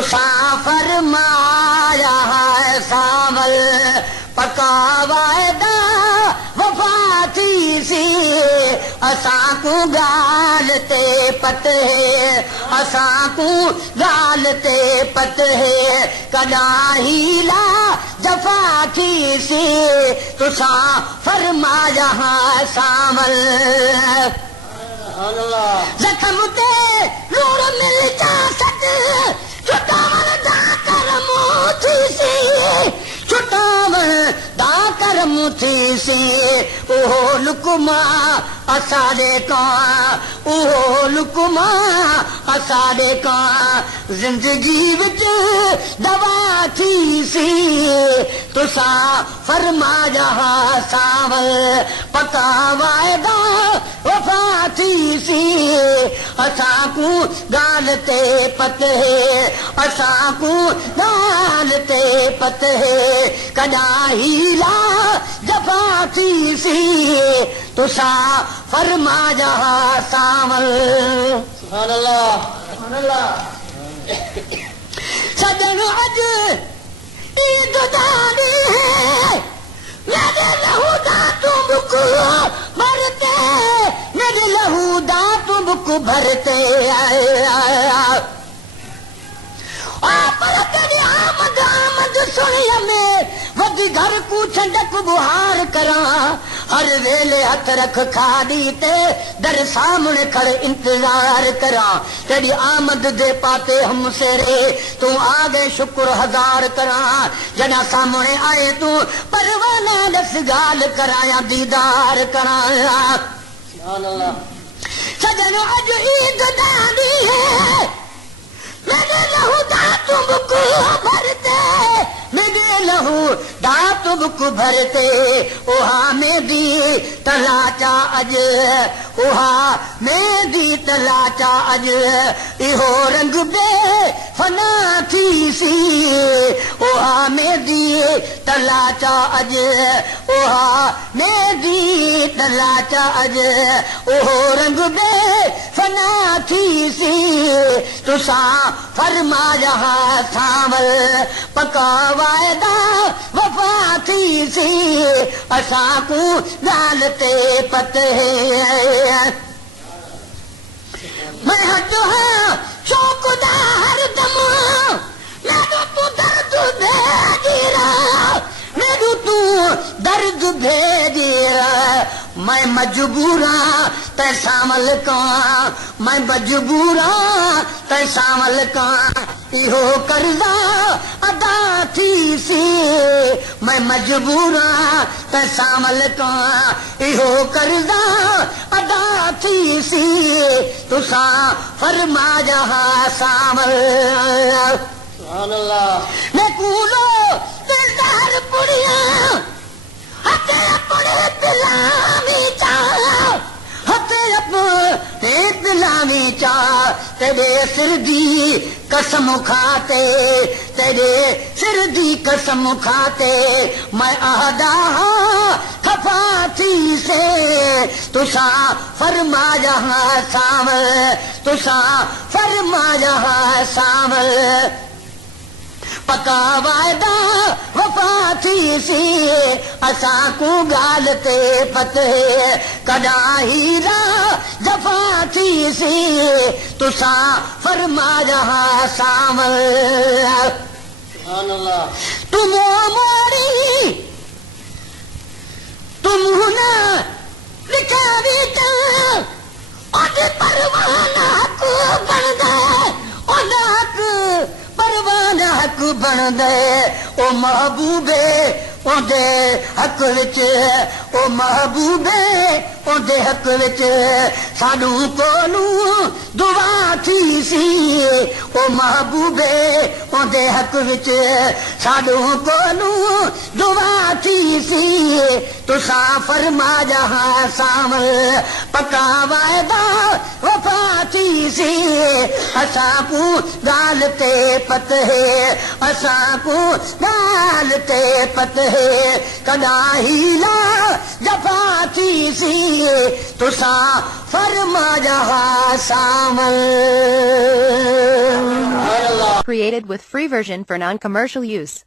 तुसा फरमाया है सावल पका वायदा वफा थी सी असां को गाल ते पत है असां को गाल ते पत है कदा हीला जफा थी सी तुसा फरमाया है सावल जख्म ते नूर मिल जा सक छुटावन दा करम थी सी छुटावन दा करम थी सी ओहो लुकमा असाडे का ओहो लुकमा असाडे का जिंदगी विच दवा थी सी तुसा फरमाया सावल पका वायदा वफा थी सी असां को गाल ते पत है असां को गाल ते पत है कदा हीला जफा थी सी तुसा फरमाया सावल सुभान अल्लाह सजन अज ईद दानी है मेरे लहू दा तुम को भरते मेरे लहू दा तुम को भरते आमद आमद सुनिया में वधी घर को छंडक बुहार करा हर वेले हथ रख खाड़ी ते दर सामने खड़े इंतजार करा तेरी आमद दे पाते हमसे रे तू आ गए शुक्र हजार करा जना सामने आए तू परवाना दस गाल कराया दीदार कराया सजन अज ईद दानी है मेरे लहू दा तुमको भरते मेरे लहू दा तुमको भरते ओहा में दी तलाचा अज ओहा में दी तलाचा अज इहो रंग बे फना थी सी ओहा में दी तलाचा अज ओहा में दी तलाचा अज ओहो रंग बे फना थी सी तुसा फरमाया सावल पका वायदा वफा थी सी असां को गाल ते पत है मैं हट हाँ शौकदा हर दम मेरू तू दर्द भेजीरा मेरू तू दर्द भेजीरा मैं मजबूरा तै सामल का मैं मजबूरा तै सामल का इहो कर्जा अदा थी सी मैं मजबूरा तै सामल का इहो कर्जा अदा थी सी तुसा फरमाया सामल सुभान अल्लाह मैं कूलो दिलदार पुड़िया हते अपने दिलामी चा हते अपने दिलामी चा तेरे सिर दी कसम खाते तेरे सिर दी कसम खाते मैं आहदा खफा थी से तुसा फरमाया सावल तुसा फरमाया सावल पका वायदा वफा थी सी असां को गाल ते पत कदा हीरा जफा थी सी तुसा फरमाया सावल तुम मोरी तुम ना लिखा बेटा परवाना को बन गए परवाना हक बन गए ओ महबूबे ओदे हक विच ओ महबूबे ओदे हक विच सानू कोलू दुआ थी सी ओ महबूबे ओदे हक विच सानू कोलू दुआ थी सी तुसा फरमाया सावल पका वायदा वफा थी सी असां को गाल ते पत है असां को गाल ते पत है कदा हीला जफा थी सी तुसा फरमाया सावल। created with free version for non-commercial use.